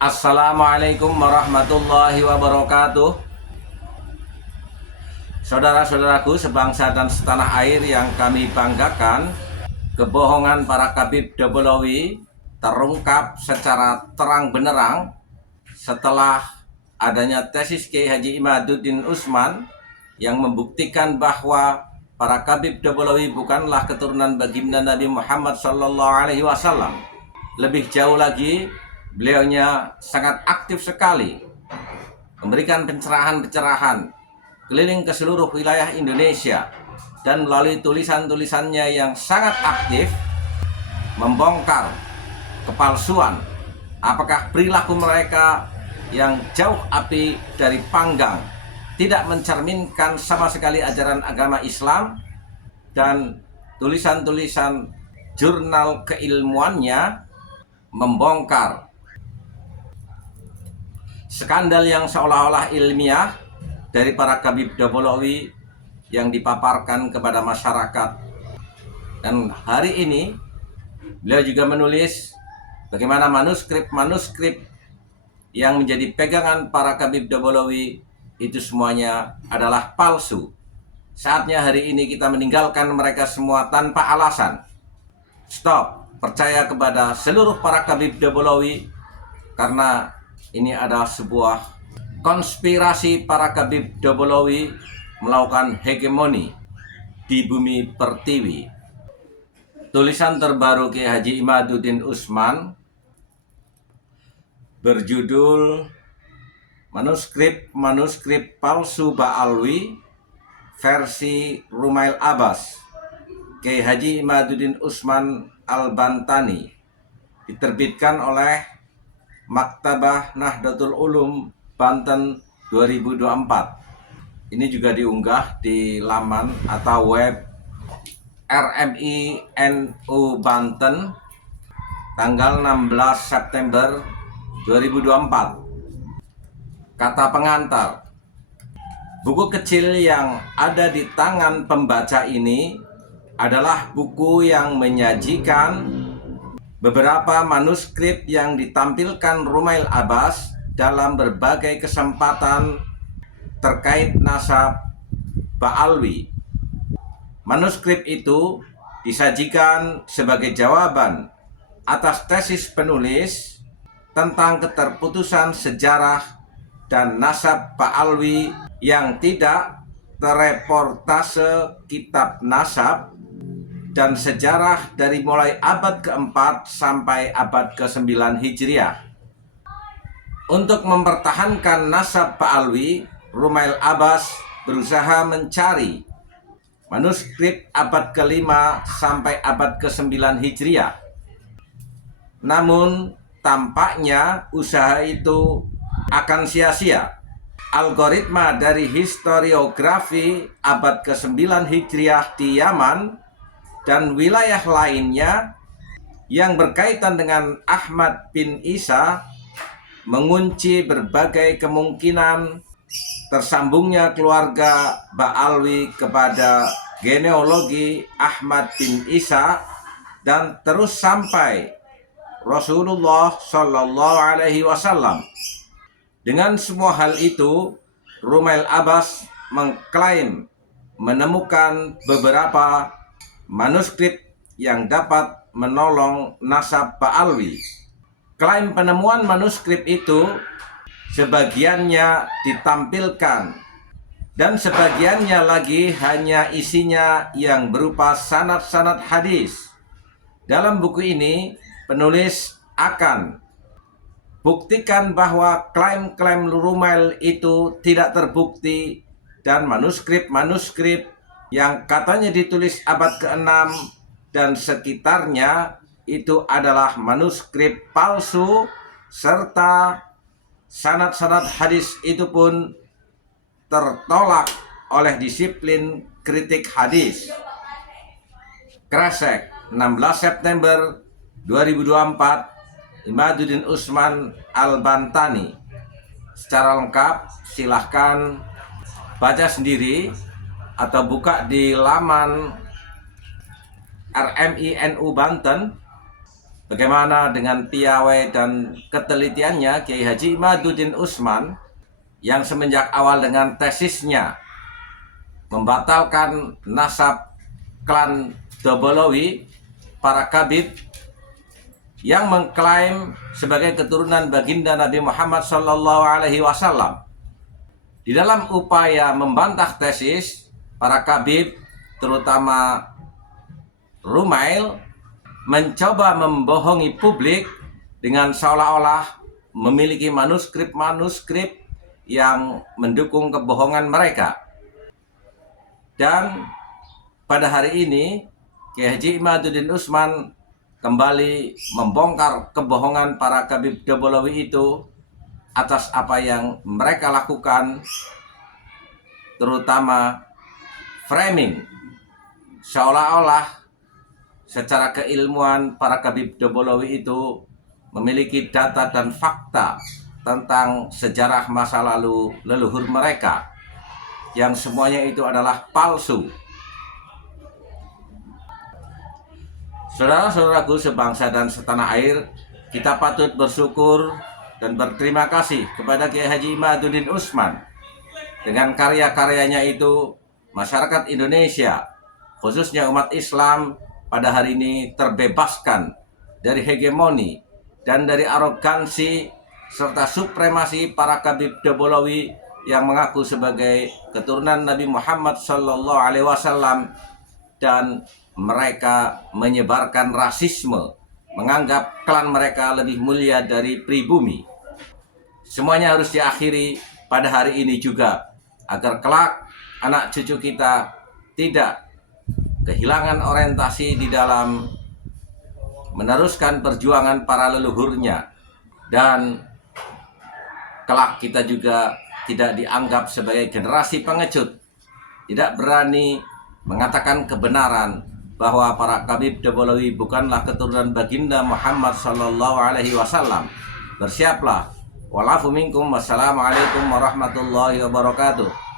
Assalamualaikum warahmatullahi wabarakatuh. Saudara-saudaraku sebangsa dan setanah air yang kami banggakan, kebohongan para Khabib Dobolowi terungkap secara terang benderang setelah adanya tesis Kiai Haji Imaduddin Usman yang membuktikan bahwa para Khabib Dobolowi bukanlah keturunan baginda Nabi Muhammad SAW. Lebih jauh lagi, beliaunya sangat aktif sekali memberikan pencerahan-pencerahan keliling ke seluruh wilayah Indonesia, dan melalui tulisan-tulisannya yang sangat aktif membongkar kepalsuan apakah perilaku mereka yang jauh api dari panggang, tidak mencerminkan sama sekali ajaran agama Islam, dan tulisan-tulisan jurnal keilmuannya membongkar skandal yang seolah-olah ilmiah dari para Khabib Dobolowi yang dipaparkan kepada masyarakat. Dan hari ini beliau juga menulis bagaimana manuskrip-manuskrip yang menjadi pegangan para Khabib Dobolowi itu semuanya adalah palsu. Saatnya hari ini kita meninggalkan mereka semua tanpa alasan. Stop percaya kepada seluruh para Khabib Dobolowi, karena ini adalah sebuah konspirasi para Khabib Dobolowi melakukan hegemoni di bumi pertiwi. Tulisan terbaru Kiai Haji Imaduddin Usman berjudul Manuskrip Palsu Ba'alwi versi Rumail Abbas, Kiai Haji Imaduddin Usman Al-Bantani, diterbitkan oleh Maktabah Nahdlatul Ulum Banten 2024. Ini juga diunggah di laman atau web RMI NU Banten tanggal 16 September 2024. Kata pengantar, buku kecil yang ada di tangan pembaca ini adalah buku yang menyajikan beberapa manuskrip yang ditampilkan Rumail Abbas dalam berbagai kesempatan terkait nasab Ba'alwi. Manuskrip itu disajikan sebagai jawaban atas tesis penulis tentang keterputusan sejarah dan nasab Ba'alwi yang tidak terreportase kitab nasab dan sejarah dari mulai abad ke-4 sampai abad ke-9 Hijriah. Untuk mempertahankan nasab Ba'alwi, Rumail Abbas berusaha mencari manuskrip abad ke-5 sampai abad ke-9 Hijriah. Namun tampaknya usaha itu akan sia-sia. Algoritma dari historiografi abad ke-9 Hijriah di Yaman dan wilayah lainnya yang berkaitan dengan Ahmad bin Isa mengunci berbagai kemungkinan tersambungnya keluarga Ba'alwi kepada genealogi Ahmad bin Isa dan terus sampai Rasulullah Shallallahu Alaihi Wasallam. Dengan semua hal itu, Rumail Abbas mengklaim menemukan beberapa manuskrip yang dapat menolong nasab Ba'alwi. Klaim penemuan manuskrip itu sebagiannya ditampilkan dan sebagiannya lagi hanya isinya yang berupa sanad-sanad hadis. Dalam buku ini, penulis akan buktikan bahwa klaim-klaim Rumail itu tidak terbukti, dan manuskrip-manuskrip yang katanya ditulis abad ke-6 dan sekitarnya itu adalah manuskrip palsu, serta sanad-sanad hadis itu pun tertolak oleh disiplin kritik hadis. Kresek, 16 September 2024, Imaduddin Usman Al-Bantani. Secara lengkap silahkan baca sendiri atau buka di laman RMI NU Banten bagaimana dengan piawai dan ketelitiannya Kiai Haji Imaduddin Usman yang semenjak awal dengan tesisnya membatalkan nasab klan Dobolowi, para kabib yang mengklaim sebagai keturunan baginda Nabi Muhammad SAW. Di dalam upaya membantah tesis, para kabib, terutama Rumail, mencoba membohongi publik dengan seolah-olah memiliki manuskrip-manuskrip yang mendukung kebohongan mereka. Dan pada hari ini, Kiai Haji Imaduddin Usman kembali membongkar kebohongan para kabib Dobolowi itu atas apa yang mereka lakukan, terutama framing seolah-olah secara keilmuan para kabib Dobolowi itu memiliki data dan fakta tentang sejarah masa lalu leluhur mereka, yang semuanya itu adalah palsu. Saudara-saudaraku sebangsa dan setanah air, kita patut bersyukur dan berterima kasih kepada Kiai Haji Imaduddin Usman. Dengan karya-karyanya itu, masyarakat Indonesia, khususnya umat Islam, pada hari ini terbebaskan dari hegemoni dan dari arogansi serta supremasi para kabib Dobolowi yang mengaku sebagai keturunan Nabi Muhammad SAW, dan mereka menyebarkan rasisme, menganggap klan mereka lebih mulia dari pribumi. Semuanya harus diakhiri pada hari ini juga, agar kelak anak cucu kita tidak kehilangan orientasi di dalam meneruskan perjuangan para leluhurnya, dan kelak kita juga tidak dianggap sebagai generasi pengecut, tidak berani mengatakan kebenaran bahwa para kabib Dobolowi bukanlah keturunan baginda Muhammad SAW. Bersiaplah. Walafu minkum. Wassalamualaikum warahmatullahi wabarakatuh.